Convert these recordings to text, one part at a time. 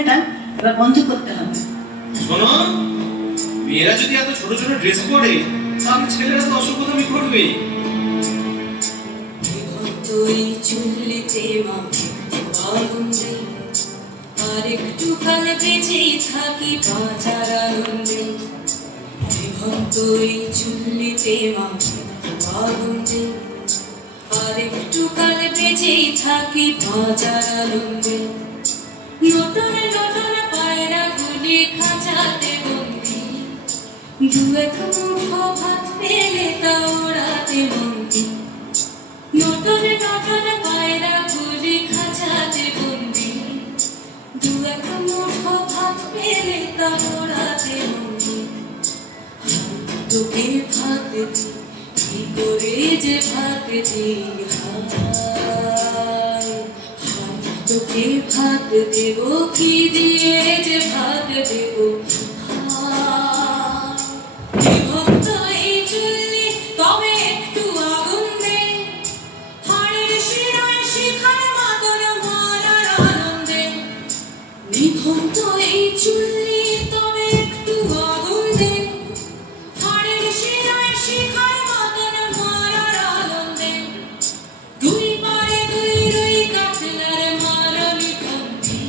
এটা এবার বন্ধ করতে হবে। শোনো, মেয়েরা যদি এত ছোট ছোট ড্রেস পরে তাহলে ছেলেরা তো অসভ্যতামি করবে। তুই চুল্লিতে আগুনে আর একটু কাল বেঁচেই থাকি বাঁচার আনন্দে। তুই চুল্লিতে আগুনে আর একটু কাল বেঁচেই থাকি বাঁচার আনন্দে। নতুন নতুন পায়রা গুলি খাঁচাতে বন্দি, দু এক মুঠো ভাত পেলে তা ওড়াতে বন্দি। নতুন নতুন পায়রা গুলি খাঁচাতে বন্দি, দু এক মুঠো ভাত পেলে তা ওড়াতে বন্দি। তোকে ভাত দি, কি করে যে ভাত দি, তোকে ভাত দেব কি দিয়ে যে ভাত দেব। বিভক্ত এই চুল্লি তবে একটু আগুন দে, হাড়ের শিরায় শিখার মাদন মারার আনন্দে। বিভক্ত এই চুল্লি তবে একটু আগুন দে, হাড়ের শিরায় শিখার মাদন মারার আনন্দে। দুই পায়ে দুই রুই কাতলার মারলি বন্দি,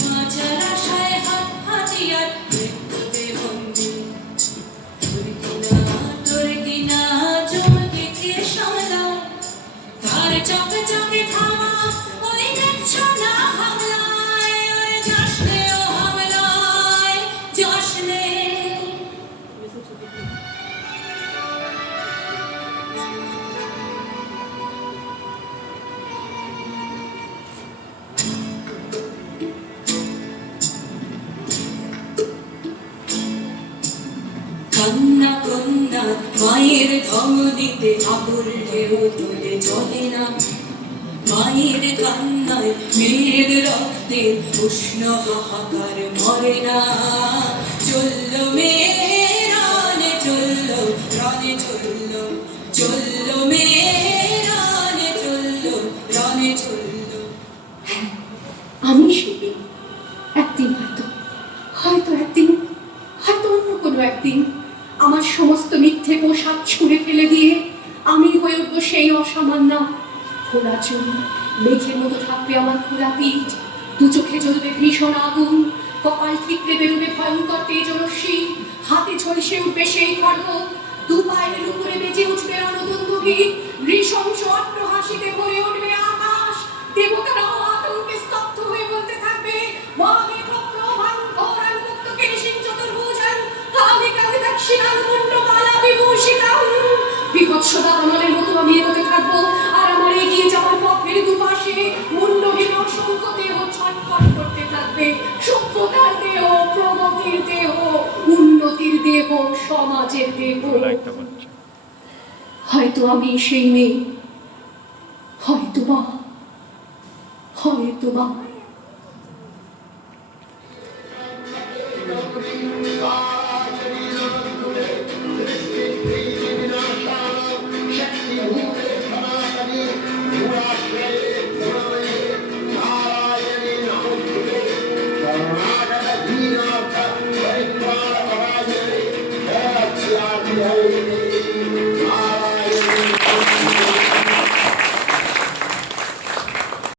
বাঁচার আশায় হাত হাতিয়ার মৃত্যুতে বন্দি। তোর কিনা জমকে কে সামলায়, তার চকে চকে থামা ওই দেখছো না হামলায়। আরে যাস নে ও হামলায়, যাস নে। কান্না কন্যা মায়ের ধমনীতে আকুল ঢেউ তুলে চলে না। মায়ের কান্নায় মেয়ের রক্তে উষ্ণ হাহাকার মরে না। চলল মেয়ে রানে চলল, রানে চলল, চলল মেয়ে রানে চলল, রানে চলল। আমি শিখি একদিন, হয়তো একদিন, হয়তো অন্য কোনো একদিন আমার সমস্ত মিথ্যে পোশাক ছুঁড়ে ফেলে দিয়ে আমি হয়ে উঠবো সেই অসামান্য। খোলা চুল, মেঘের মতো থাকবে আমার খোলা পিঠ, দু চোখে জ্বলবে ভীষণ আগুন, কপাল ঠিকরে বেরোবে ভয়ঙ্কর তেজরশ্মি, হাতে ঝলসে উঠবে সেই খড়গ, দু পায়ের উপরে বেজে উঠবে রণদুন্দুভি, নৃশংস অট্ট হাসিতে ভরে উঠবে আকাশ। দেবতারাও আতঙ্কে স্তব্ধ হয়ে বলতে থাকবে, মহাবীর প্রভান ঘোরান মুক্ত কেশিন চতুর্ভুজান কামিকামি দক্ষিণাং মুন্ডমালা বিভূষিতাং। বিভৎস দাবানলের মতো আমি এগোতে থাকবো, আর আমার এগিয়ে যাওয়ার পথের দুপাশে মুন্ডহীন অসংখ্য দেহ ছটফট করতে থাকবে। সভ্যতার দেহ, প্রগতির দেহ, উন্নতির দেহ, সমাজের দেহ। হয়তো আমি সেই মেয়ে, হয়তো বা